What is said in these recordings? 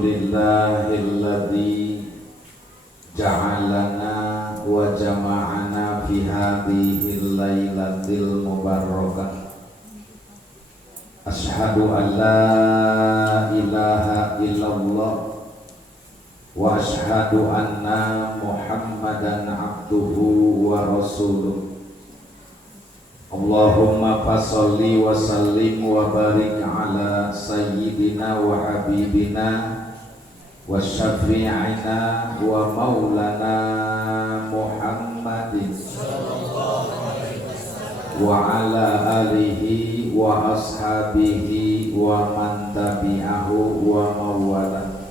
Alhamdulillahilladzi ja'alana wa jama'ana fi hadhil lailatil mubarakah. Asyhadu an la ilaha illallah wa asyhadu anna Muhammadan abduhu wa rasuluh. Allahumma fasholli wa sallim wa barik ala sayyidina wa habibina wa syafi'ina wa maulana Muhammadin wa ala alihi wa ashabihi wa man tabi'ahu wa mawala.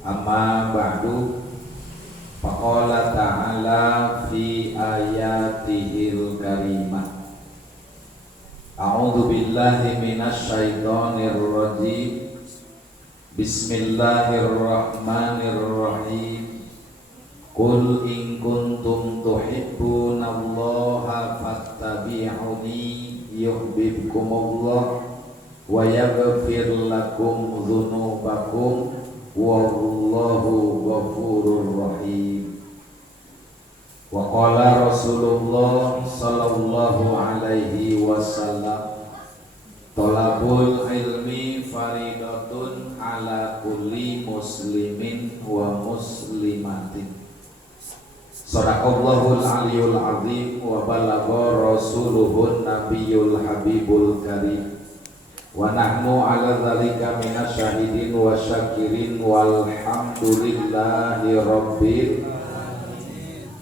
Amma ba'du, faqala ta'ala fi ayatihil karimah. A'udzu billahi minasy syaithanir rajim. Bismillahirrahmanirrahim. Qul in kuntum tuhibbunallaha fattabi'uni yuhibbukumullah wa yaghfir lakum dzunubakum wallahu ghafurur rahim. Wa qala Rasulullah sallallahu alaihi wasallam, thalabul ilmi faridatun ala kulli muslimin wa muslimatin. Sadaqallahul aliyul azim wa balagha rasuluhun nabiyul habibul karim. Wa nahnu ala dzalika minasyahidin wa syakirin walhamdulillahi rabbil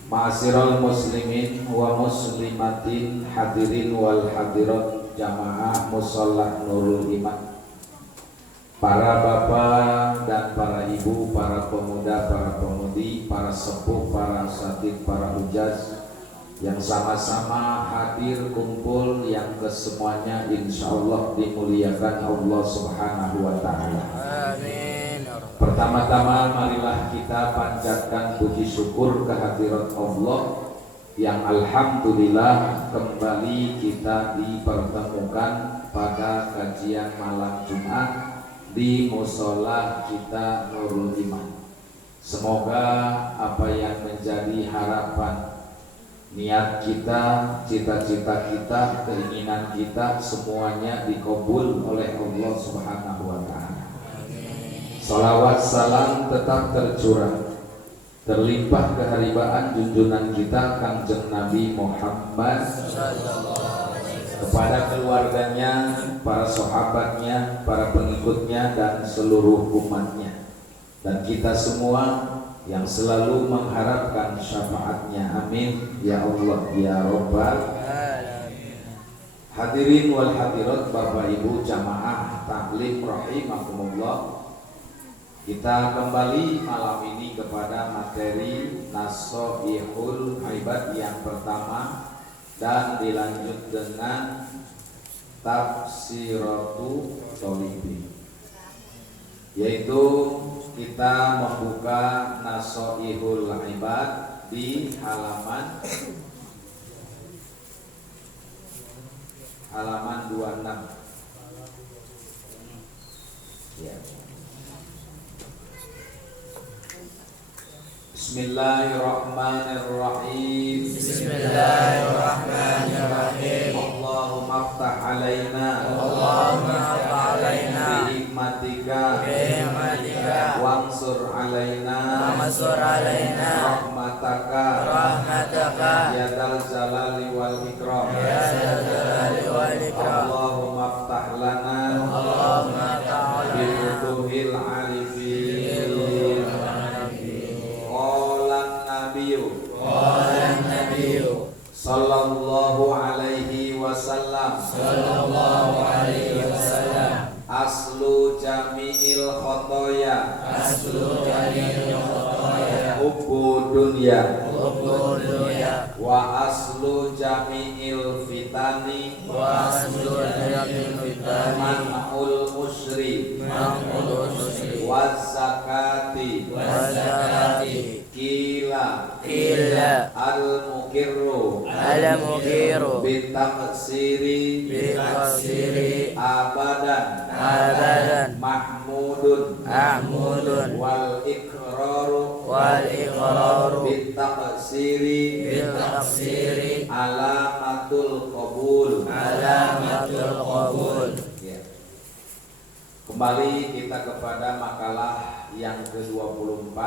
ma'asyiral muslimin wa muslimatin hadirin wal hadirat jamaah musalla Nurul Iman. Para bapak dan para ibu, para pemuda, para pemudi, para sepuh, para asatidz, para ujaz yang sama-sama hadir kumpul, yang kesemuanya insyaallah dimuliakan Allah Subhanahu wa taala. Amin. Pertama-tama marilah kita panjatkan puji syukur kehadirat Allah yang alhamdulillah kembali kita dipertemukan pada kajian malam Jumat di mushola kita Nurul Iman. Semoga apa yang menjadi harapan, niat kita, cita-cita kita, keinginan kita semuanya dikabul oleh Allah Subhanahu wa taala. Salawat salam tetap tercurah, terlimpah keharibaan junjungan kita Kanjeng Nabi Muhammad kepada keluarganya, para sahabatnya, para pengikutnya dan seluruh umatnya, dan kita semua yang selalu mengharapkan syafaatnya. Amin ya Allah ya Rabbal alamin. Hadirin wal hadirat, Bapak Ibu jamaah taklim rahimakumullah. Kita kembali malam ini kepada materi Nasoihul Ibad yang pertama, dan dilanjut dengan Tafsiratu Tholibi, yaitu kita membuka Nasoihul Ibad di halaman 26 ya. Bismillahirrahmanirrahim. Bismillahirrahmanirrahim. Allahumma aftah alaina, Allahumma aftah alaina bi-hikmatika, wansur alaina, rahmataka, ya dzal jalali wal ikram. Allahumma aftah lana, bi-futuhil arifin. Sallallahu alaihi wasallam, aslu jami'il khotoya, hubbu dunya, wa aslu jami'il fitani, man'ul musri, wa zakati, Kila al-mukirru bitaksiri abadan mahmudun wal iqraru bitaksiri alamatul qabul. Ya. Kembali kita kepada makalah yang ke-24,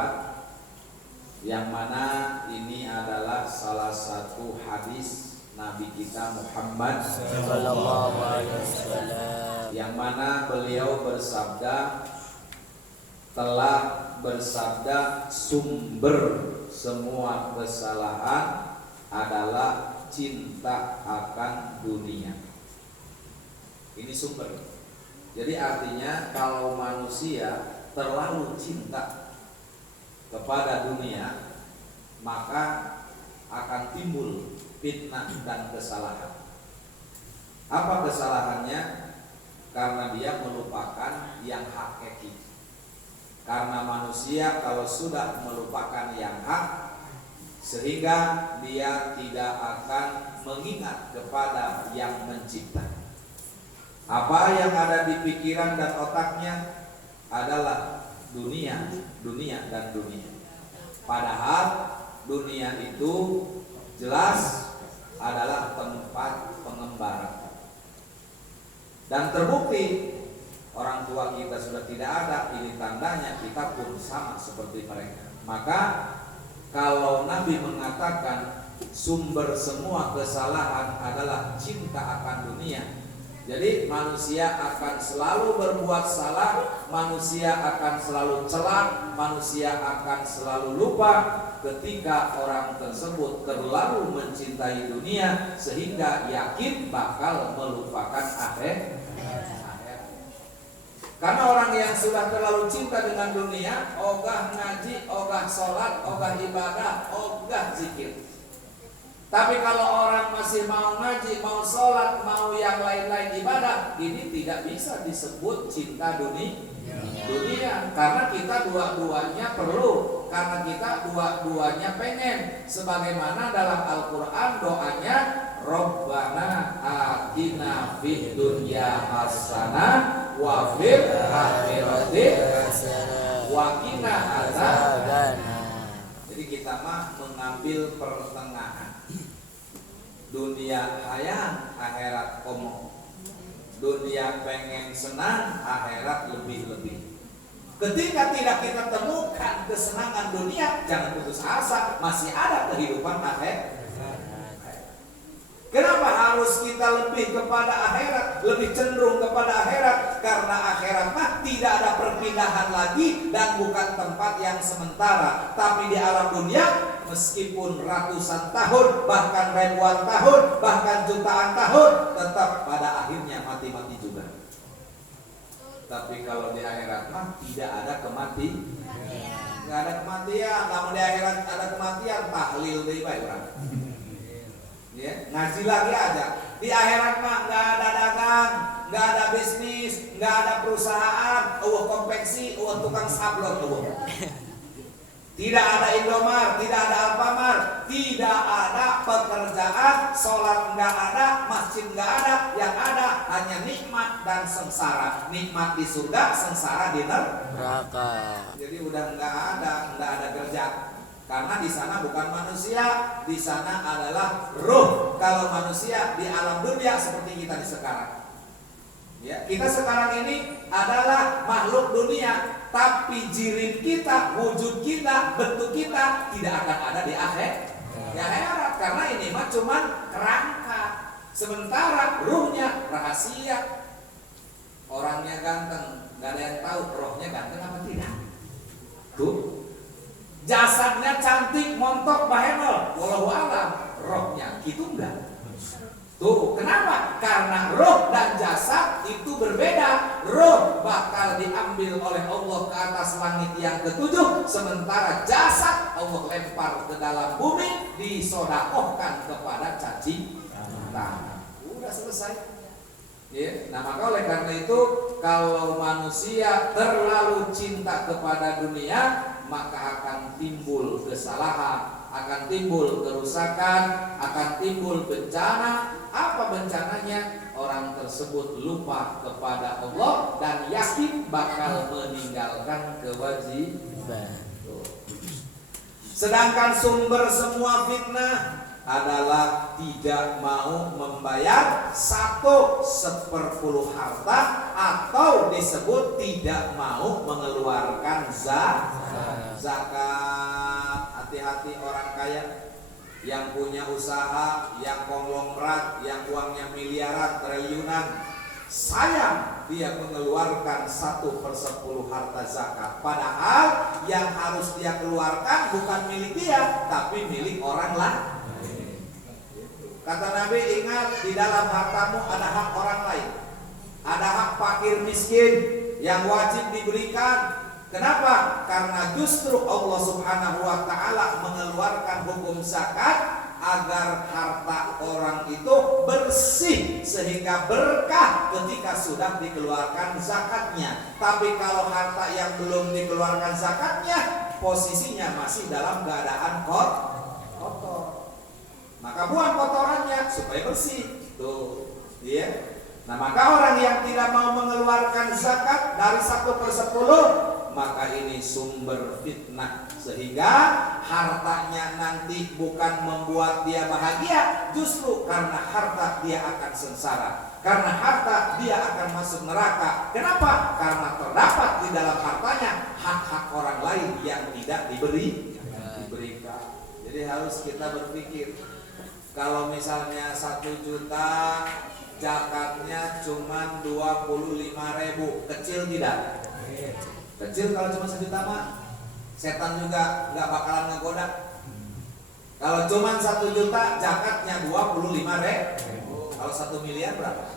yang mana ini adalah salah satu hadis Nabi kita Muhammad sallallahu alaihi wasallam, yang mana beliau telah bersabda sumber semua kesalahan adalah cinta akan dunia. Ini sumber. Jadi artinya kalau manusia terlalu cinta kepada dunia, maka akan timbul fitnah dan kesalahan. Apa kesalahannya? Karena dia melupakan yang hakiki. Karena manusia kalau sudah melupakan yang hak, sehingga dia tidak akan mengingat kepada yang mencipta. Apa yang ada di pikiran dan otaknya adalah dunia. Padahal dunia itu jelas adalah tempat pengembara. Dan terbukti orang tua kita sudah tidak ada, ini tandanya kita pun sama seperti mereka. Maka kalau Nabi mengatakan sumber semua kesalahan adalah cinta akan dunia, jadi manusia akan selalu berbuat salah, manusia akan selalu celak, manusia akan selalu lupa ketika orang tersebut terlalu mencintai dunia sehingga yakin bakal melupakan akhir. Karena orang yang sudah terlalu cinta dengan dunia, ogah ngaji, ogah sholat, ogah ibadah, ogah zikir. Tapi kalau orang masih mau ngaji, mau sholat, mau yang lain-lain ibadah, ini tidak bisa disebut cinta dunia. Karena kita dua-duanya perlu, karena kita dua-duanya pengen. Sebagaimana dalam Al-Quran doanya, Rabbana atina fid dunya hasanah wa fil akhirati wa qina adzaban. Jadi kita mah mengambil pertengahan. Dunia hayang, akhirat komo. Dunia pengen senang, akhirat lebih-lebih. Ketika tidak kita temukan kesenangan dunia, jangan putus asa, masih ada kehidupan akhirat. Kenapa harus kita lebih kepada akhirat, lebih cenderung kepada akhirat? Karena akhirat mah tidak ada perpindahan lagi dan bukan tempat yang sementara. Tapi di alam dunia, meskipun ratusan tahun, bahkan ribuan tahun, bahkan jutaan tahun, tetap pada akhirnya mati-mati juga. Tapi kalau di akhirat mah tidak ada kematian. Tidak ada kematian. Namun di akhirat ada kematian, tahlil deh baik orang. Ya, ngaji lagi aja. Di akhirat mah nggak ada dagang, nggak ada bisnis, nggak ada perusahaan, konveksi, tukang sablon, tidak ada Indomart, tidak ada Alfamart, tidak ada pekerjaan, sholat nggak ada, masjid nggak ada, yang ada hanya nikmat dan sengsara. Nikmat di surga, sengsara di neraka. Jadi udah nggak ada kerja. Karena di sana bukan manusia, di sana adalah ruh. Kalau manusia di alam dunia seperti kita di sekarang. Ya, kita sekarang ini adalah makhluk dunia, tapi jirim kita, wujud kita, bentuk kita tidak akan ada di akhirat. Karena ini mah cuman kerangka. Sementara ruhnya rahasia. Orangnya ganteng, nggak ada yang tahu rohnya ganteng apa tidak. Tuh. Jasadnya cantik, montok, bahenol, wallahu alam, rohnya gitu enggak. Tuh, kenapa? Karena roh dan jasad itu berbeda. Roh bakal diambil oleh Allah ke atas langit yang ketujuh, sementara jasad Allah lempar ke dalam bumi, disodakohkan kepada cacing tanah. Udah selesai. Ya, nah maka oleh karena itu kalau manusia terlalu cinta kepada dunia, maka akan timbul kesalahan, akan timbul kerusakan, akan timbul bencana. Apa bencananya? Orang tersebut lupa kepada Allah dan yakin bakal meninggalkan kewajiban. Sedangkan sumber semua fitnah adalah tidak mau membayar 1/10 harta, atau disebut tidak mau mengeluarkan zakat. Hati-hati orang kaya yang punya usaha, yang konglomerat, yang uangnya miliaran, triliunan, sayang dia mengeluarkan 1/10 harta zakat. Padahal yang harus dia keluarkan bukan milik dia, tapi milik orang lain. Kata Nabi, ingat, di dalam hartamu ada hak orang lain, ada hak fakir miskin yang wajib diberikan. Kenapa? Karena justru Allah Subhanahu wa ta'ala mengeluarkan hukum zakat agar harta orang itu bersih sehingga berkah ketika sudah dikeluarkan zakatnya. Tapi kalau harta yang belum dikeluarkan zakatnya, posisinya masih dalam keadaan kotor, maka buang kotorannya supaya bersih. Tuh, ya. Nah, maka orang yang tidak mau mengeluarkan zakat dari 1/10, maka ini sumber fitnah, sehingga hartanya nanti bukan membuat dia bahagia, justru karena harta dia akan sengsara, karena harta dia akan masuk neraka. Kenapa? Karena terdapat di dalam hartanya hak-hak orang lain yang tidak diberikan. Jadi harus kita berpikir, kalau misalnya 1 juta zakatnya cuma 25.000, kecil tidak? Kecil. Kalau cuma 1 juta mah setan juga nggak bakalan ngegoda. Kalau cuma 1 juta zakatnya 25.000, kalau 1 miliar berapa?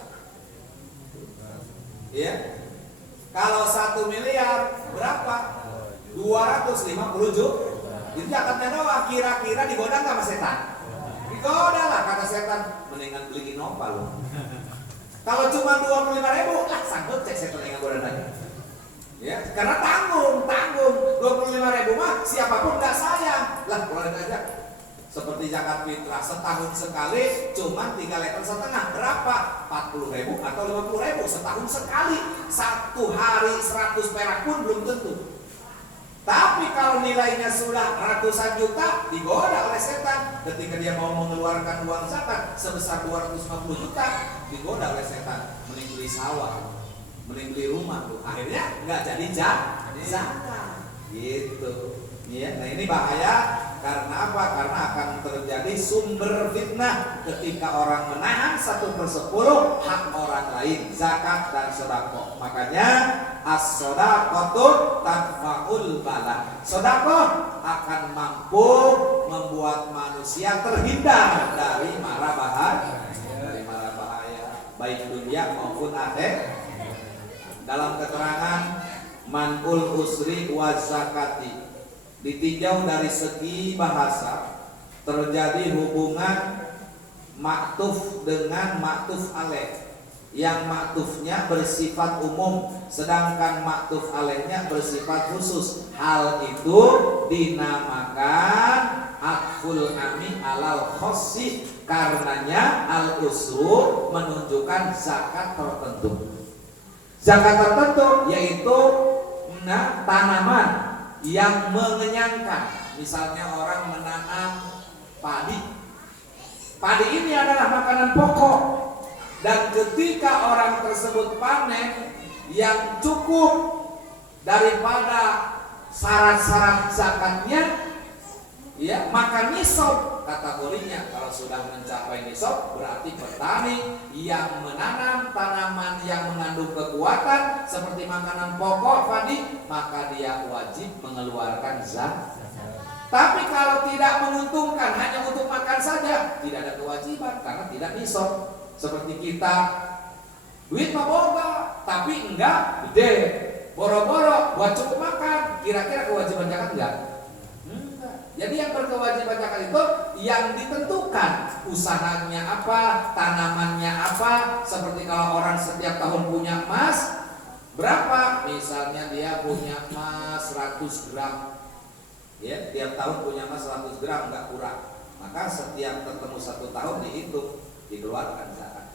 Iya. Kalau 1 miliar berapa? 250 juta. Itu zakatnya doang. Kira-kira digoda nggak sama setan? Digoda lah, kata setan. Mendingan beli Innova loh. Kalau cuma 25.000, sanggup cek setan yang goda lagi. Ya, karena tanggung 25.000 mah siapapun nggak sayang lah, keluarin aja. Seperti zakat fitrah setahun sekali cuma 3,5 liter, berapa? 40.000 atau 50.000 setahun sekali. 1 hari 100 perak pun belum tentu. Tapi kalau nilainya sudah ratusan juta, digoda oleh setan. Ketika dia mau mengeluarkan uang zakat sebesar 250 juta, digoda oleh setan. Mending beli sawah, mending beli rumah tuh, akhirnya nggak jadi zakat gitu ya. Nah, ini bahaya. Karena apa? Karena akan terjadi sumber fitnah ketika orang menahan 1/10 hak orang lain, zakat dan sedekah. Makanya as-shadaqatu tadfa'ul bala. Sedekah akan mampu membuat manusia terhindar dari mara bahaya, baik dunia maupun akhirat. Dalam keterangan man'ul usri wa zakati, ditinjau dari segi bahasa, terjadi hubungan maktuf dengan maktuf alaih. Yang maktufnya bersifat umum, sedangkan maktuf alaihnya bersifat khusus. Hal itu dinamakan atful ami alal khossi. Karenanya al-usru menunjukkan zakat tertentu. Zakat tertentu yaitu tanaman yang mengenyangkan. Misalnya orang menanam padi. Padi ini adalah makanan pokok, dan ketika orang tersebut panen yang cukup daripada syarat-syarat zakatnya, ya, maka nisab kategorinya. Kalau sudah mencapai nisab, berarti petani yang menanam tanaman yang mengandung kekuatan seperti makanan pokok padi, maka dia wajib mengeluarkan zakat. Tapi kalau tidak menguntungkan, hanya untuk makan saja, tidak ada kewajiban karena tidak nisab. Seperti kita, duit mah boga, tapi enggak gede, boro-boro buat cukup makan, kira-kira kewajiban zakat enggak? Jadi yang berkewajiban zakat itu yang ditentukan, usahanya apa, tanamannya apa. Seperti kalau orang setiap tahun punya emas berapa, misalnya dia punya emas 100 gram, Ya, tiap tahun punya emas 100 gram nggak kurang. Maka setiap ketemu 1 tahun dihitung, dikeluarkan zakat.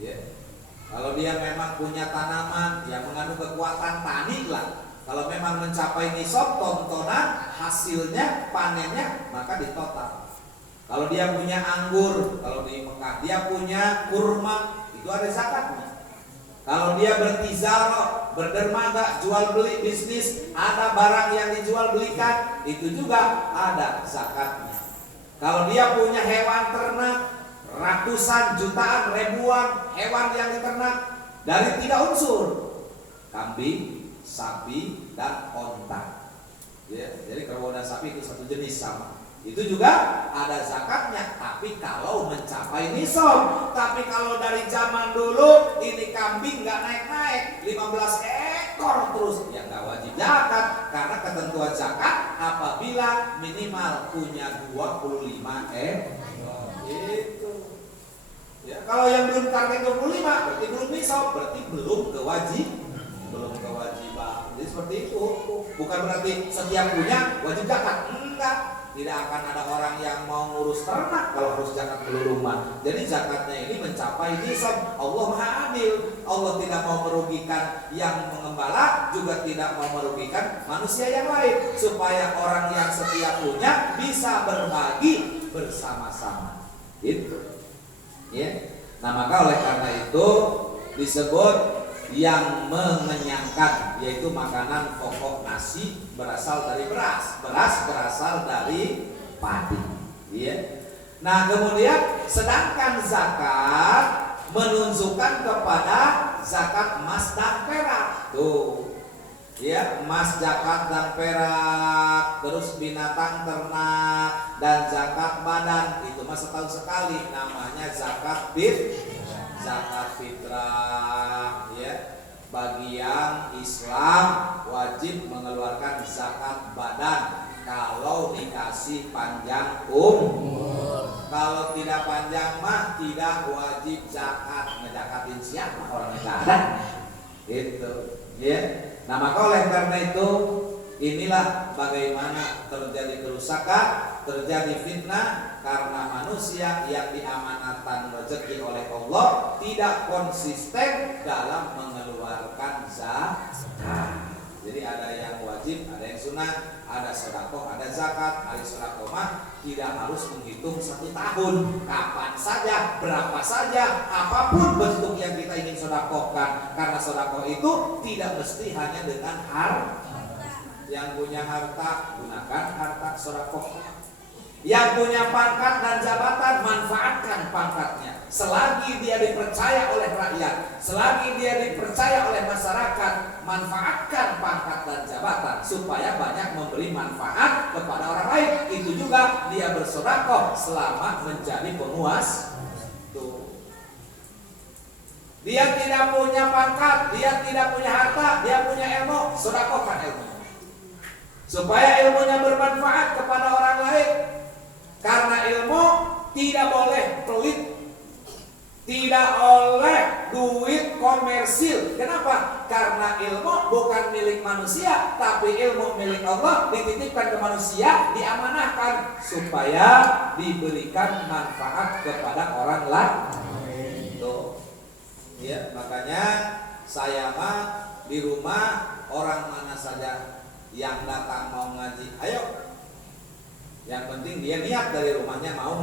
Ya. Kalau dia memang punya tanaman yang mengandung kekuatan tani lah. Kalau memang mencapai nisab tontonan hasilnya panennya maka ditotal. Kalau dia punya anggur, kalau di Mekah dia punya kurma, itu ada zakatnya. Kalau dia bertizarah, berdermaga, jual beli bisnis, ada barang yang dijual belikan, itu juga ada zakatnya. Kalau dia punya hewan ternak, ratusan, jutaan, ribuan hewan yang diternak dari 3 unsur, kambing, sapi, dan onta. Ya, jadi kerbau dan sapi itu satu jenis sama. Itu juga ada zakatnya, tapi kalau mencapai nisab. Tapi kalau dari zaman dulu ini kambing nggak naik-naik 15 ekor terus, ya nggak wajib zakat karena ketentuan zakat apabila minimal punya 25 ekor. Itu. Ya, kalau yang belum target 25 berarti belum nisab, berarti belum kewajiban. Jadi seperti itu. Bukan berarti setiap punya wajib zakat. Enggak. Tidak akan ada orang yang mau ngurus ternak kalau harus zakat seluruh rumah. Jadi zakatnya ini mencapai nisab. Allah Maha Adil. Allah tidak mau merugikan yang mengembala, juga tidak mau merugikan manusia yang lain, supaya orang yang setiap punya bisa berbagi bersama-sama. Itu. Ya. Nah, maka oleh karena itu disebut yang mengenyangkan, yaitu makanan pokok nasi berasal dari beras berasal dari padi. Ya. Nah, kemudian sedangkan zakat menunjukkan kepada zakat emas dan perak. Tuh. Ya, emas, zakat dan perak, terus binatang ternak dan zakat badan itu mah setahun sekali, namanya zakat fitrah. Ya, bagi yang Islam wajib mengeluarkan zakat badan kalau dikasih panjang umur. Kalau tidak panjang mah tidak wajib zakat. Ngezakatin siapa? Orang yang ada. Itu. Ya. Nah, maka oleh karena itu inilah bagaimana terjadi kerusakan, terjadi fitnah karena manusia yang diamanatkan rezeki oleh Allah tidak konsisten dalam mengeluarkan zakat. Jadi ada yang wajib, ada yang sunnah, ada sedekah, ada zakat. Hari sedekah mah tidak harus menghitung 1 tahun, kapan saja, berapa saja, apapun bentuk yang kita ingin sedekahkan. Karena sedekah itu tidak mesti hanya dengan harta. Yang punya harta, gunakan harta sedekah. Yang punya pangkat dan jabatan, manfaatkan pangkatnya. Selagi dia dipercaya oleh rakyat, selagi dia dipercaya oleh masyarakat, manfaatkan pangkat dan jabatan supaya banyak memberi manfaat kepada orang lain. Itu juga dia bersedekah selama menjadi pemuas. Tuh. Dia tidak punya pangkat, dia tidak punya harta, dia punya ilmu, sedekahkan ilmu supaya ilmunya bermanfaat kepada orang lain. Karena ilmu tidak boleh pelit, tidak oleh duit komersil. Kenapa? Karena ilmu bukan milik manusia, tapi ilmu milik Allah, dititipkan ke manusia, diamanahkan supaya diberikan manfaat kepada orang lain. Tuh. Ya, makanya saya mah di rumah orang mana saja yang datang mau ngaji, ayo. Yang penting dia niat dari rumahnya mau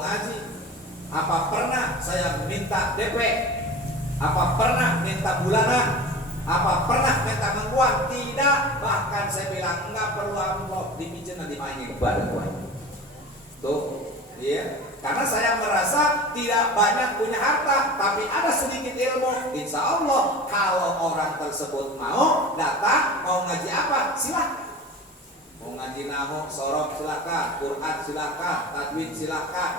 ngaji. Apa pernah saya minta DP? Apa pernah minta bulanan? Apa pernah minta mengkuat? Tidak. Bahkan saya bilang enggak perlu amplop, dipijit nanti mainin kepada Tuhan. Tuh, ya. Karena saya merasa tidak banyak punya harta, tapi ada sedikit ilmu. Insya Allah kalau orang tersebut mau datang, mau ngaji apa, silakan. Mau ngaji nahu, sorok silakan, Quran silakan, tajwid silakan.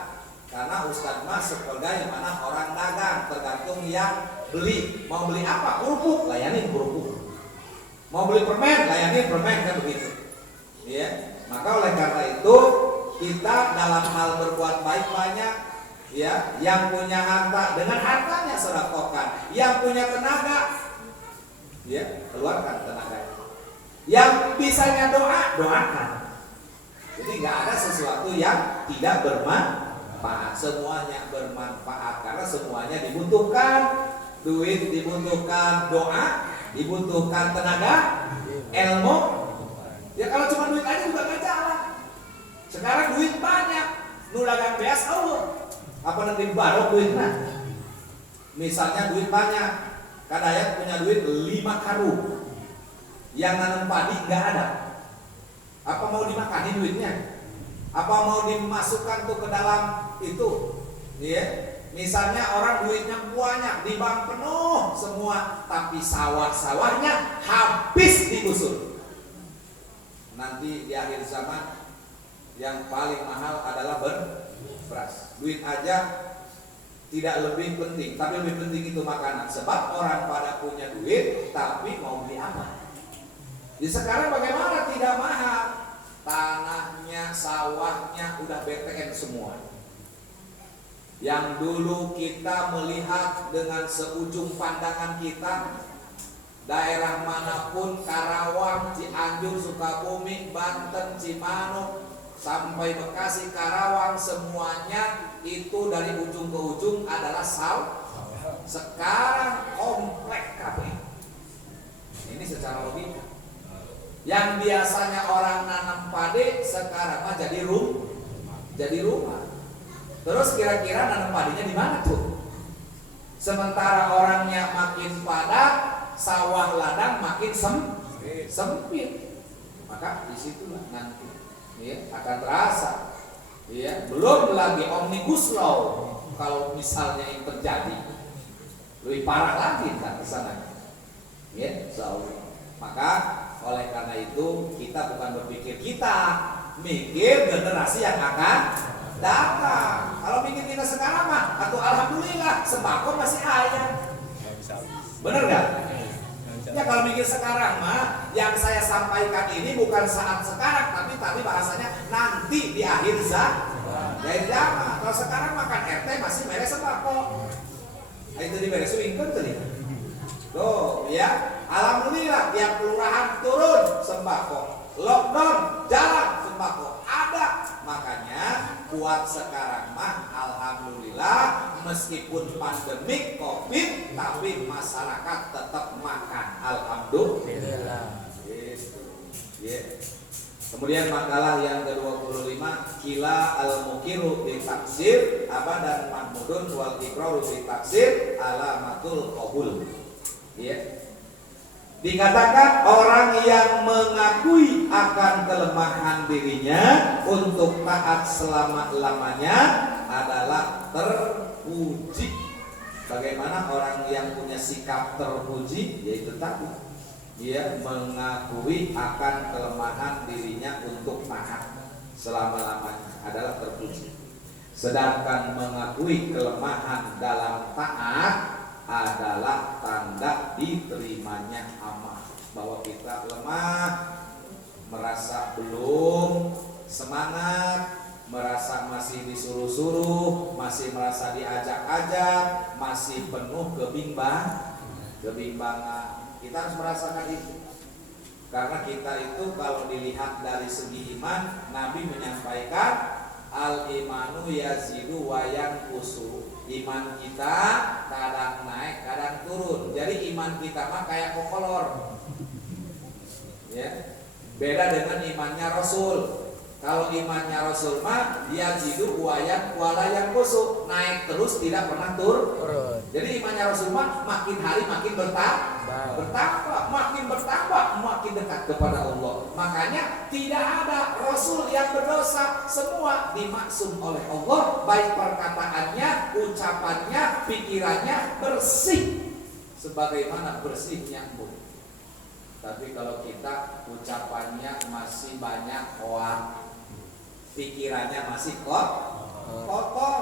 Karena ustadz mas sebagai mana orang dagang, tergantung yang beli. Mau beli apa? Kerupuk, layanin kerupuk. Mau beli permen, layanin permen, kan begitu. Ya, maka oleh karena itu kita dalam hal berbuat baik banyak. Ya, yang punya harta dengan hartanya sedekahkan. Yang punya tenaga, ya keluarkan tenaga. Yang bisanya doa, doakan. Jadi nggak ada sesuatu yang tidak bermanfaat. Semuanya bermanfaat karena semuanya dibutuhkan. Duit dibutuhkan, doa dibutuhkan, tenaga, ilmu. Ya kalau cuma duit aja juga nggak jalan. Sekarang duit banyak, nulagan beas Allah. Apa nanti baru duitnya? Misalnya duit banyak, kadayat punya duit 5 karung, yang nanam padi nggak ada. Apa mau dimakani duitnya? Apa mau dimasukkan tuh ke dalam itu? Ya, misalnya orang duitnya banyak, di bank penuh semua, tapi sawah-sawahnya habis digusur. Nanti di akhir zaman yang paling mahal adalah beras. Duit aja tidak lebih penting, tapi lebih penting itu makanan. Sebab orang pada punya duit, tapi mau beli apa? Di sekarang bagaimana? Tidak mahal. Tanahnya, sawahnya udah BTN semua. Yang dulu kita melihat dengan seujung pandangan kita, daerah manapun, Karawang, Cianjur, Sukabumi, Banten, Cimanuk, sampai Bekasi, Karawang, semuanya itu dari ujung ke ujung adalah sawah. Sekarang komplek kabeh. Ini secara logika. Yang biasanya orang nanam padi sekarang mah jadi rumah. Terus kira-kira nanam padinya di mana tuh? Sementara orangnya makin padat, sawah ladang makin sempit. Maka disitulah nanti ya, akan terasa. Ya, belum lagi omnibus law kalau misalnya yang terjadi lebih parah lagi kan kesana. Ya, maka oleh karena itu kita bukan berpikir kita, mikir generasi yang akan datang. Kalau mikir kita sekarang mah, atau alhamdulillah sembako masih ada. Bener gak? Ya kalau mikir sekarang mah, yang saya sampaikan ini bukan saat sekarang, tapi bahasanya nanti di akhir zaman. Kalau sekarang makan RT masih beres sembako. Nah, itu diberes wingkun tadi. Tuh ya, alhamdulillah tiap kelurahan turun sembako, lockdown jalan sembako ada. Makanya buat sekarang mah alhamdulillah meskipun pandemik COVID tapi masyarakat tetap makan, alhamdulillah. Yeah. Kemudian makalah yang ke-25, kila al-mukiru bi taksir abadan mahmudun wal iqraru bi taksir alamatul qabul. Ya. Dikatakan orang yang mengakui akan kelemahan dirinya untuk taat selama-lamanya adalah terpuji. Bagaimana orang yang punya sikap terpuji? Yaitu tadi dia mengakui akan kelemahan dirinya untuk taat selama-lamanya adalah terpuji. Sedangkan mengakui kelemahan dalam taat adalah tanda diterimanya amal. Bahwa kita lemah, merasa belum semangat, merasa masih disuruh-suruh, masih merasa diajak-ajak, masih penuh kebimbangan. Kita harus merasakan itu. Karena kita itu kalau dilihat dari segi iman, Nabi menyampaikan al-imanu yazidu wa yanqusu. Iman kita kadang naik, kadang turun. Jadi iman kita mah kayak kokolor. Ya. Beda dengan imannya Rasul. Kalau imannya Rasul mah yazidu wa yanqusu, naik terus tidak pernah turun. Jadi imannya Rasul mah makin hari makin bertambah, makin dekat kepada Allah. Makanya tidak ada Rasul yang berdosa, semua dimaksum oleh Allah, baik perkataannya, ucapannya, pikirannya bersih, sebagaimana bersihnya embun. Tapi kalau kita ucapannya masih banyak hoak, pikirannya masih kotor,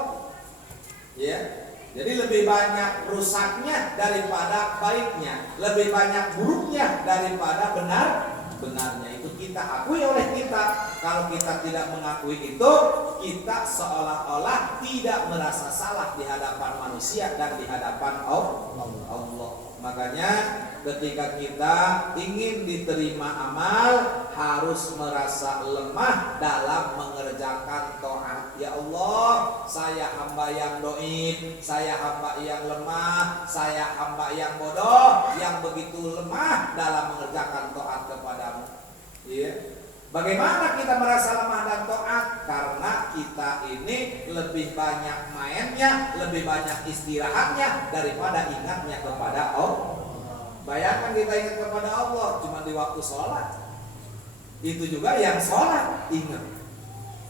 ya. Jadi lebih banyak rusaknya daripada baiknya, lebih banyak buruknya daripada sebenarnya itu kita akui oleh kita. Kalau kita tidak mengakui itu, kita seolah-olah tidak merasa salah di hadapan manusia dan di hadapan Allah. Makanya ketika kita ingin diterima amal, harus merasa lemah dalam mengerjakan taat. Ya Allah, saya hamba yang doib, saya hamba yang lemah, saya hamba yang bodoh, yang begitu lemah dalam mengerjakan taat kepadamu. Ya. Bagaimana kita merasa lemah dan taat? Karena kita ini lebih banyak mainnya, lebih banyak istirahatnya daripada ingatnya kepada Allah. Bayangkan kita ingat kepada Allah cuma di waktu sholat. Itu juga yang sholat ingat.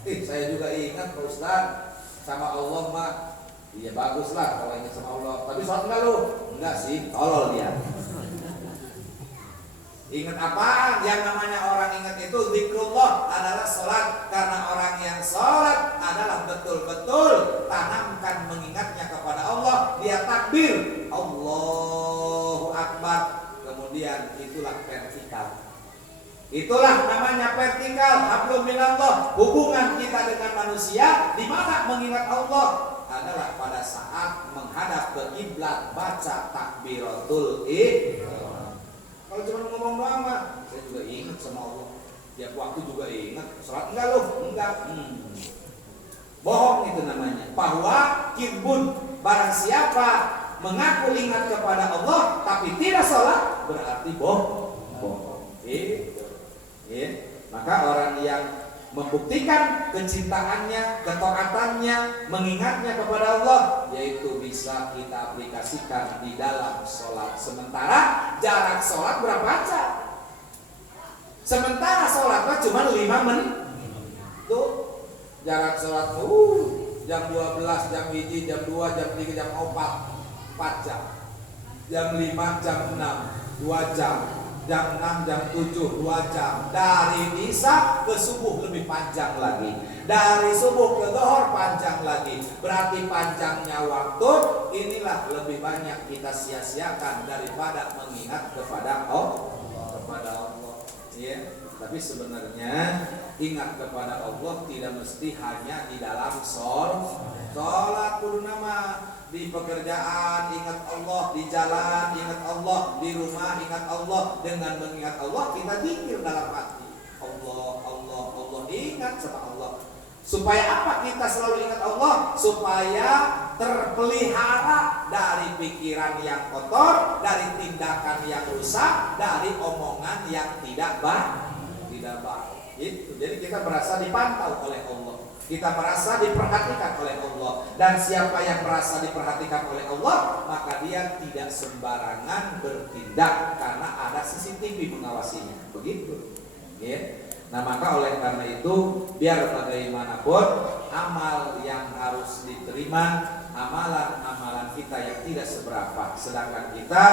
Saya juga ingat Pak Ustaz sama Allah mah. Iya bagus lah kalau ingat sama Allah. Tapi sholat enggak lu? Enggak sih, tolol dia. Ingat apaan? Yang namanya orang ingat itu zikrullah adalah sholat. Karena orang yang sholat adalah betul-betul tanamkan mengingatnya kepada Allah. Dia takbir Allahu Akbar. Kemudian itulah vertikal. Itulah namanya vertikal. Hablum minallah. Hubungan kita dengan manusia di mana mengingat Allah adalah pada saat menghadap ke kiblat baca takbiratul ihram. Kalau cuma ngomong doang mah, saya juga ingat sama Allah. Tiap waktu juga ingat. Sholat enggak loh? Enggak. Bohong itu namanya. Bahwa kirbun, barang siapa mengaku ingat kepada Allah tapi tidak sholat, berarti bohong. Maka orang yang membuktikan kecintaannya, ketaatannya, mengingatnya kepada Allah, yaitu bisa kita aplikasikan di dalam sholat. Sementara jarak sholat berapa jam? Sementara sholatnya cuma 5 menit. Tuh jarak sholat jam 12, jam 1, jam 2, jam 3, jam 4 jam. Jam 5, jam 6, 2 jam. Jam 6, jam 7, 2 jam. Dari isya ke subuh lebih panjang lagi. Dari subuh ke zuhur panjang lagi. Berarti panjangnya waktu inilah lebih banyak kita sia-siakan daripada mengingat kepada Allah. Ya. Tapi sebenarnya ingat kepada Allah tidak mesti hanya di dalam sholat kudu nama. Di pekerjaan ingat Allah, di jalan ingat Allah, di rumah ingat Allah. Dengan mengingat Allah kita zikir dalam hati. Allah, Allah, Allah, ingat sama Allah. Supaya apa kita selalu ingat Allah? Supaya terpelihara dari pikiran yang kotor, dari tindakan yang rusak, dari omongan yang tidak baik. Itu. Jadi kita merasa dipantau oleh Allah. Kita merasa diperhatikan oleh Allah. Dan siapa yang merasa diperhatikan oleh Allah, maka dia tidak sembarangan bertindak karena ada CCTV mengawasinya. Begitu. Ya. Nah maka oleh karena itu, biar bagaimanapun amal yang harus diterima, amalan-amalan kita yang tidak seberapa. Sedangkan kita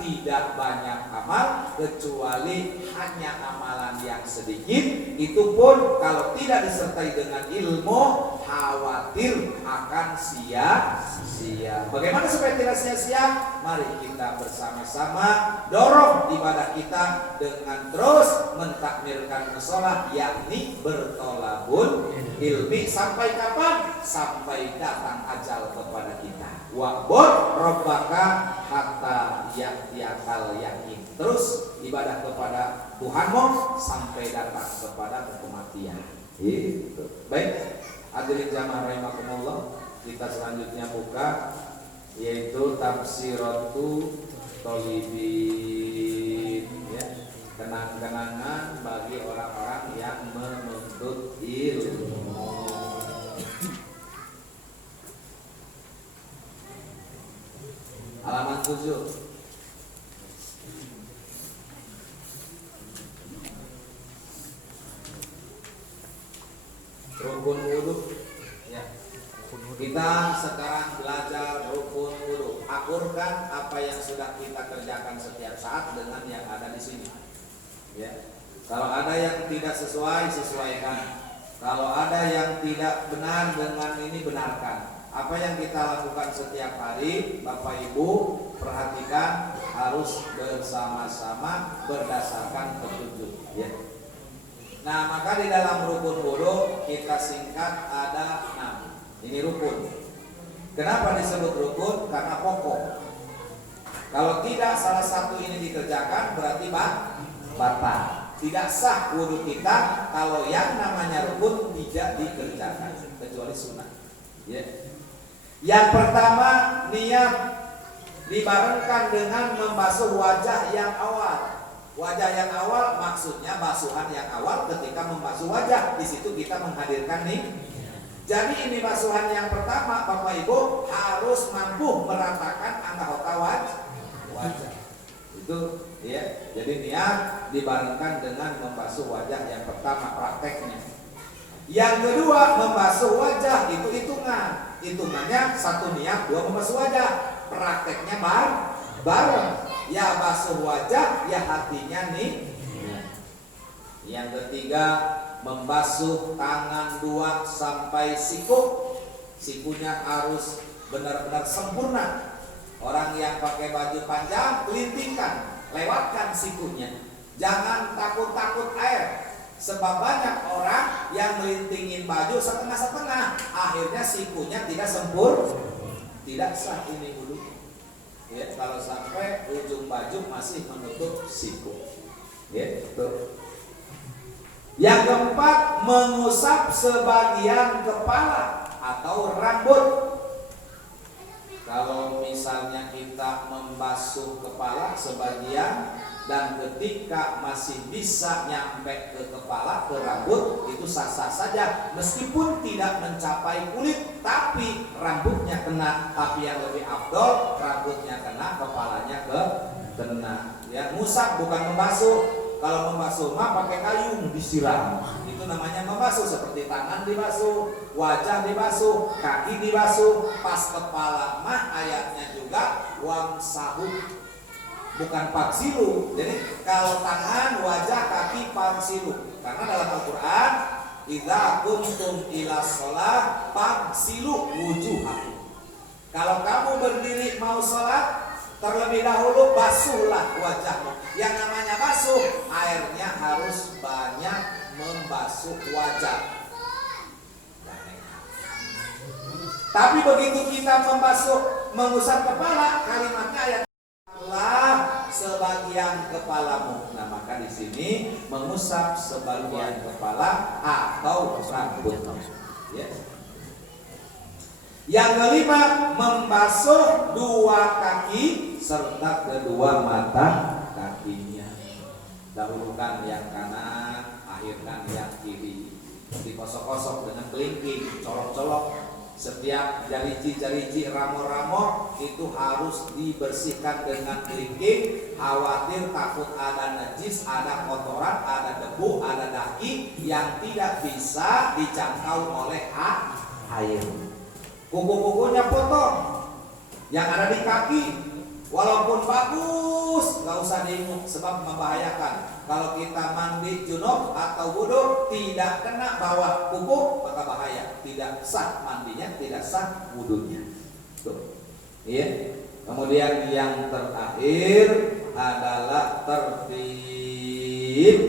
tidak banyak amal kecuali hanya amalan yang sedikit. Itu pun kalau tidak disertai dengan ilmu, khawatir akan sia-sia. Bagaimana supaya tidak sia-sia? Mari kita bersama-sama dorong ibadah kita dengan terus mentakmirkan sholat, yakni bertolabul ilmi. Sampai kapan? Sampai datang ajal kepada kita. Wa'bud rabbaka hatta ya'tiyakal yakin. Terus ibadah kepada Tuhanmu sampai datang kepada kematian. Itu. Baik, hadirin jamaah rahimakumullah. Kita selanjutnya buka yaitu tafsiratu thalibin, ya. Kenang-kenangan bagi orang-orang yang menuntut ilmu. Halaman 7. Rukun wudu. Ya. Kita sekarang belajar rukun wudu. Akurkan apa yang sudah kita kerjakan setiap saat dengan yang ada di sini. Ya. Kalau ada yang tidak sesuai, sesuaikan. Kalau ada yang tidak benar dengan ini, benarkan. Apa yang kita lakukan setiap hari, Bapak Ibu, perhatikan harus bersama-sama berdasarkan petunjuk ya. Nah, maka di dalam rukun wudu kita singkat ada 6. Ini rukun. Kenapa disebut rukun? Karena pokok. Kalau tidak salah satu ini dikerjakan berarti batal. Tidak sah wudu kita kalau yang namanya rukun tidak dikerjakan kecuali sunnah. Ya. Yang pertama niat dibarengkan dengan membasuh wajah yang awal. Wajah yang awal maksudnya basuhan yang awal ketika membasuh wajah. Di situ kita menghadirkan nih. Jadi ini basuhan yang pertama Bapak Ibu harus mampu meratakan anggota wajah. Itu ya. Jadi niat dibarengkan dengan membasuh wajah yang pertama prakteknya. Yang kedua membasuh wajah itu hitungan. Hitungannya 1 niat 2 membasuh wajah. Prakteknya bareng. Ya basuh wajah, ya hatinya nih. Yang ketiga membasuh tangan 2 sampai siku. Sikunya harus benar-benar sempurna. Orang yang pakai baju panjang kelintingkan, lewatkan sikunya. Jangan takut-takut air. Sebab banyak orang yang melintingin baju setengah-setengah, akhirnya sikunya tidak sempurna. Tidak sah ini dulu. Ya, kalau sampai ujung baju masih menutup siku. Ya, itu. Yang keempat, mengusap sebagian kepala atau rambut. Kalau misalnya kita membasuh kepala sebagian dan ketika masih bisa nyampe ke kepala, ke rambut, itu sah-sah saja meskipun tidak mencapai kulit, tapi rambutnya kena. Tapi yang lebih afdol rambutnya kena, kepalanya kena. Ya, ngusap bukan membasuh. Kalau membasuh mah pakai kayung disiram, itu namanya membasuh. Seperti tangan dibasuh, wajah dibasuh, kaki dibasuh. Pas kepala mah ayatnya juga wamsahu, bukan paksilu. Jadi kalau tangan, wajah, kaki paksilu. Karena dalam Al-Quran idza kuntum ila sholat paksilu wujuhakum. Kalau kamu berdiri mau sholat, terlebih dahulu basuhlah wajahmu. Yang namanya basuh, airnya harus banyak membasuh wajah. Tapi begitu kita mengusap kepala, kalimatnya ayat lah sebagian kepalamu. Nah, maka di sini mengusap sebagian kepala atau rambut. Ya. Yang kelima, membasuh 2 kaki serta kedua mata kakinya. Dahulukan yang kanan, akhirkan yang kiri. Dikosok-kosok dengan kelingking, colok-colok. Setiap jari-jari ramo-ramo itu harus dibersihkan dengan kelingking. Khawatir takut ada najis, ada kotoran, ada debu, ada daki yang tidak bisa dijangkau oleh air. Kuku-kukunya potong, yang ada di kaki walaupun bagus gak usah diinuk sebab membahayakan. Kalau kita mandi junub atau wudu tidak kena bawah kuku maka bahaya, tidak sah mandinya, tidak sah wudunya. Tuh. Iya. Kemudian yang terakhir adalah tertib,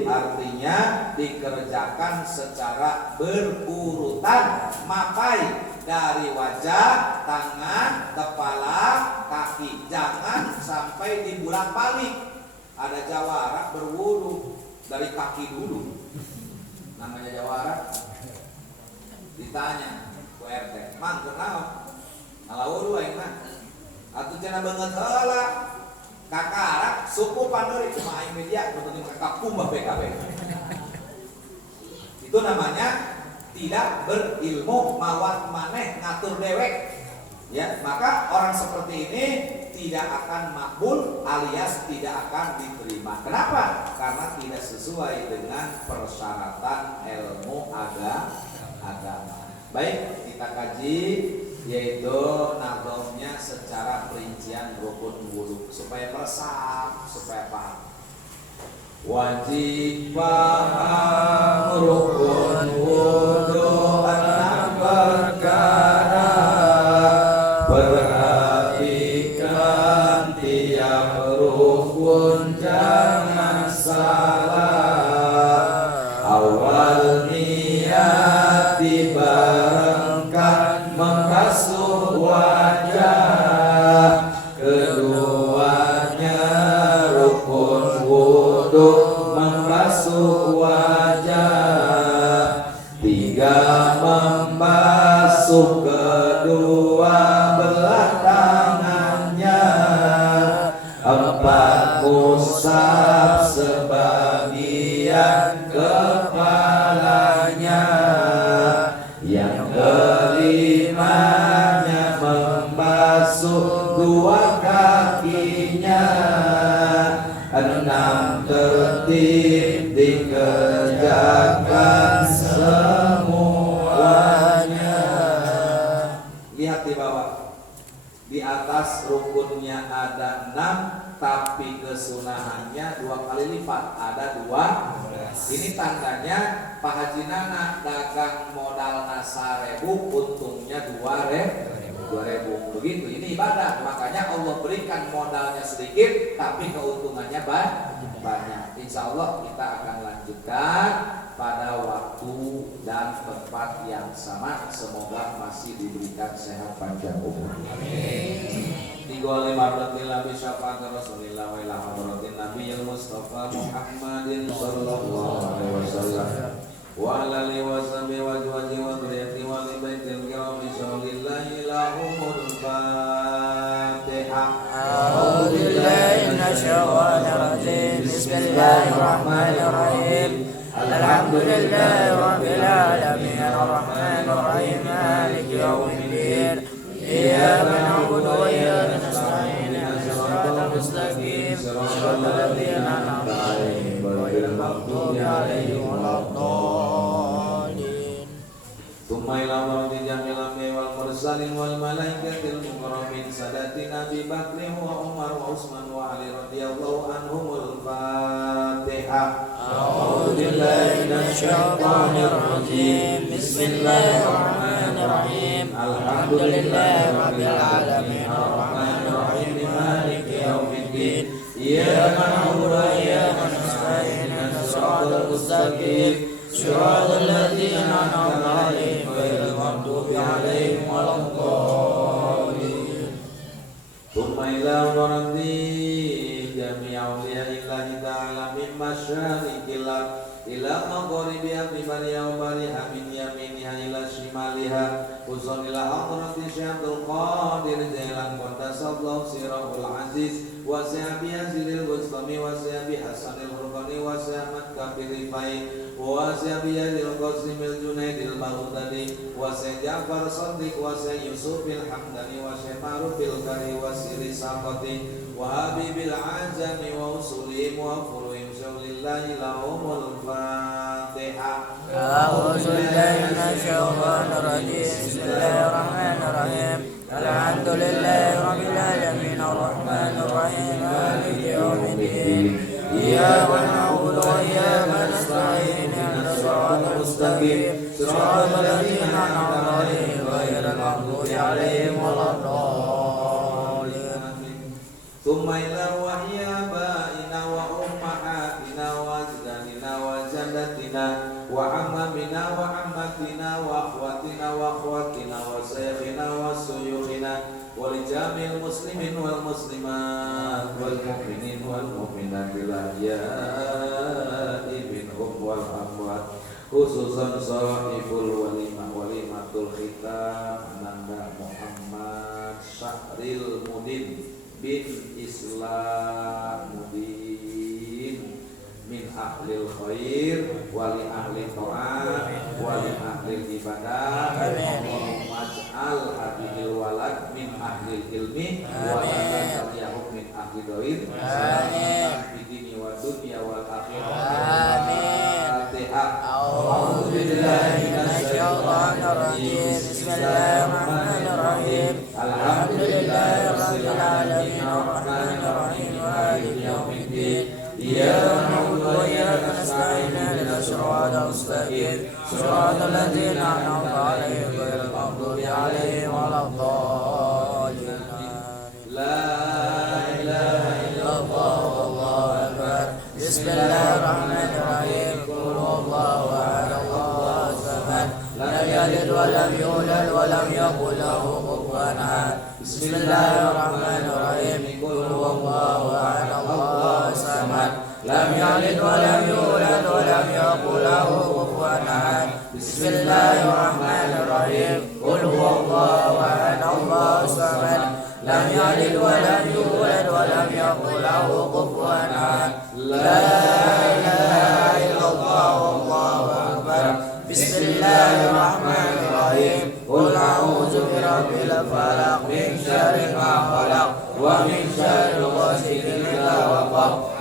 artinya dikerjakan secara berurutan, mapai dari wajah, tangan, kepala, kaki. Jangan sampai dibolak-balik. Ada jawara berwudu dari kaki dulu. Namanya jawara. Ditanya ku RT, "Mang, kunaon? Ala wudu aing mah." Atuh cenah beungeut heula. Kakarak suku pandeuri kumaha aing media penting kakumbah BKB. Itu namanya tidak berilmu, mawat maneh ngatur dewek. Ya, maka orang seperti ini tidak akan makbul alias tidak akan diterima. Kenapa? Karena tidak sesuai dengan persyaratan ilmu agama. Baik, kita kaji yaitu nazomnya secara perincian rukun wudu supaya meresap, supaya paham. Wajib paham rukun wudu 6 perkara, perhatikan tertib dikerjakan semuanya. Lihat di bawah, di atas rukunnya ada 6, tapi kesunahannya 2 kali lipat, ada 2. Ini tandanya Pak Haji Nana dagang modal 1.000, untungnya 2.000. Begitu, ini ibadah. Makanya Allah berikan modalnya sedikit, tapi keuntungannya banyak. Insya Allah kita akan lanjutkan pada waktu dan tempat yang sama. Semoga masih diberikan sehat panjang umur. Amin. Digoleh mardatillah bisyafaat Rasulillah wa ila hadratin Nabiyil Mustafa Muhammadin sallallahu alaihi wasallam wa ala alihi wa sahbihi wa azwajihi wa dzurriyyatihi wa li baitil kiram sallallahu lahumul Fatihah. A'udzu billahi minasyaitonir rajim. Bismillahirrahmanirrahim. Alhamdulillahi rabbil alamin arrahmanir rahim maliki yaumiddin. Iyyaka na'budu wa iyyaka nasta'in ihdinas siratal mustaqim siratal ladzina an'amta 'alaihim ghairil maghdubi 'alaihim waladdallin. Tsumma ila mardi jamil anbiya'i wal mursalin wal malaikatil muqarrabin sadati Nabi Bakr wa Umar wa Utsman wa Ali radhiyallahu anhumul Fatihah. A'udzu billahi minasyaitonir rajim. Bismillahirrahmanirrahim. Alhamdulillahi rabbil alamin arrahmanir rahim maliki yaumiddin. Iyyaka na'budu wa iyyaka nasta'in ihdinas siratal mustaqim siratal ladzina an'amta 'alaihim ghairil maghdubi 'alaihim waladdallin. Tsumma ila mardi jami' awliya'illahi ta'ala min masyariqil ila maghribiha bi bariha wa bariha min yaminiha ila shimaliha usunila hadrati Syaikhul Qadir Jailan qaddasallahu sirahul aziz wa sahbi azilil bustami wa sahbi hasanil hurqani wa sahmat kabir rifai wa sahbi azil qasimil junaidil baghdadi wa sahbi Ja'far Shadiq wa sahbi Yusufil Hamdani wa sahbi Marufil Kari wa siri saqati wa habibil azami wa usulihim wa furuhim syaulillahi lahumul Fatihah. A'udzu billahi minasyaitonir rajim. Bismillahirrahmanirrahim. Alhamdulillahi rabbil alamin arrahmanir rahim maliki yaumiddin. Iyyaka na'budu wa iyyaka nasta'in ihdinas siratal mustaqim siratal ladzina an'amta 'alaihim ghairil maghdubi 'alaihim waladdallin. Tsumma ila wahya ba'ina wa ummahatina wa azdanina wa jaddatina wa ammamina wa ammatina wa akhwatina wa akhwatina wa saykhina wa suyukhina wa lijamil muslimin wal muslimat wal mu'minin wal mu'minat bil ahya'i minhum wal amwat khususan sahibul walimatul khitam Ananda Muhammad Syahril Mudin bin Islamuddin min ahlil khair wali ahli ta'at wali ahli ibadah Allahumma ij'al hadhil walad min ahlil ilmi wa taqaddam min ahli dhair amin fi dini wa dunya wal akhirah amin. A'udzu billahi minasyaitonir rajim. Bismillahirrahmanirrahim. Alhamdulillahi rabbil alamin arrahmanir rahim maliki yaumiddin. Iyyaka na'budu wa iyyaka nasta'in ihdinas siratal mustaqim siratal ladzina an'amta 'alaihim ghairil maghdubi 'alaihim waladdallin. La ilaha illallah wallahu akbar. Bismillahirrahmanirrahim. Qul huwallahu ahad Allahu samad lam yalid wa lam yulad wa lam yakul lahu kufuwan ahad. Bismillahirrahmanirrahim. Qul huwallahu ahad Allahu samad lam yalid wa lam yulad wa lam yakul lahu kufuwan ahad. Bismillahirrahmanirrahim. Qul huwallahu ahad Allahu samad lam yalid wa lam yulad wa lam yakul lahu kufuwan ahad. La ilaha illallah wallahu akbar. Bismillahirrahmanirrahim. Qul a'udzu birabbil falaq min syarri ma khalaq wa min syarri ghasiqin idza waqab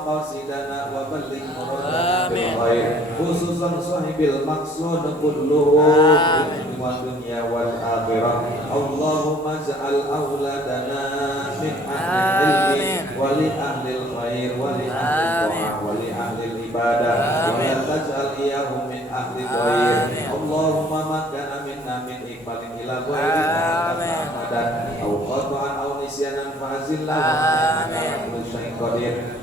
maqasidana wa balligh muradana bil khair khususan sahibil maqsud kulluhu fid dunya wal akhirah Allahumma ja'al auladana min ahli ilmi wa li ahli khair wa li ahli ta'ah wa li ahli ibadah wa la taj'al iyahum min ahli khair Allahumma man kana minna min iqbalin ila ghairi Ramadan aw qata'an aw nisyanan fa'zilna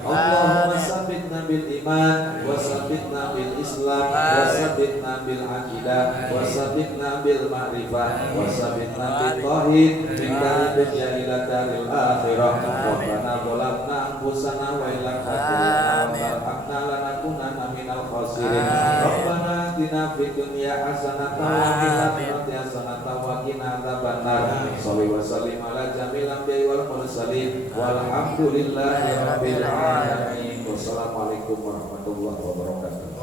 Allahumma sabbitna bil iman wa sabbitna bil islam wa sabbitna bil aqidah wa sabbitna bil ma'rifah wa sabbitna bil tauhid min dunya ila daril akhirah Rabbana zalamna anfusana wa illam taghfir lana lanakunanna minal khasirin Rabbana atina fid dunya hasanatan wa fil akhirati hasanatan wa qina adzabannar salli wa sallim ala jamil anbiya'i wal mursalin walhamdulillahi rabbil alamin wassalamualaikum warahmatullahi wabarakatuh.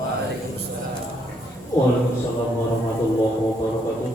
Waalaikumsalam warahmatullahi wabarakatuh.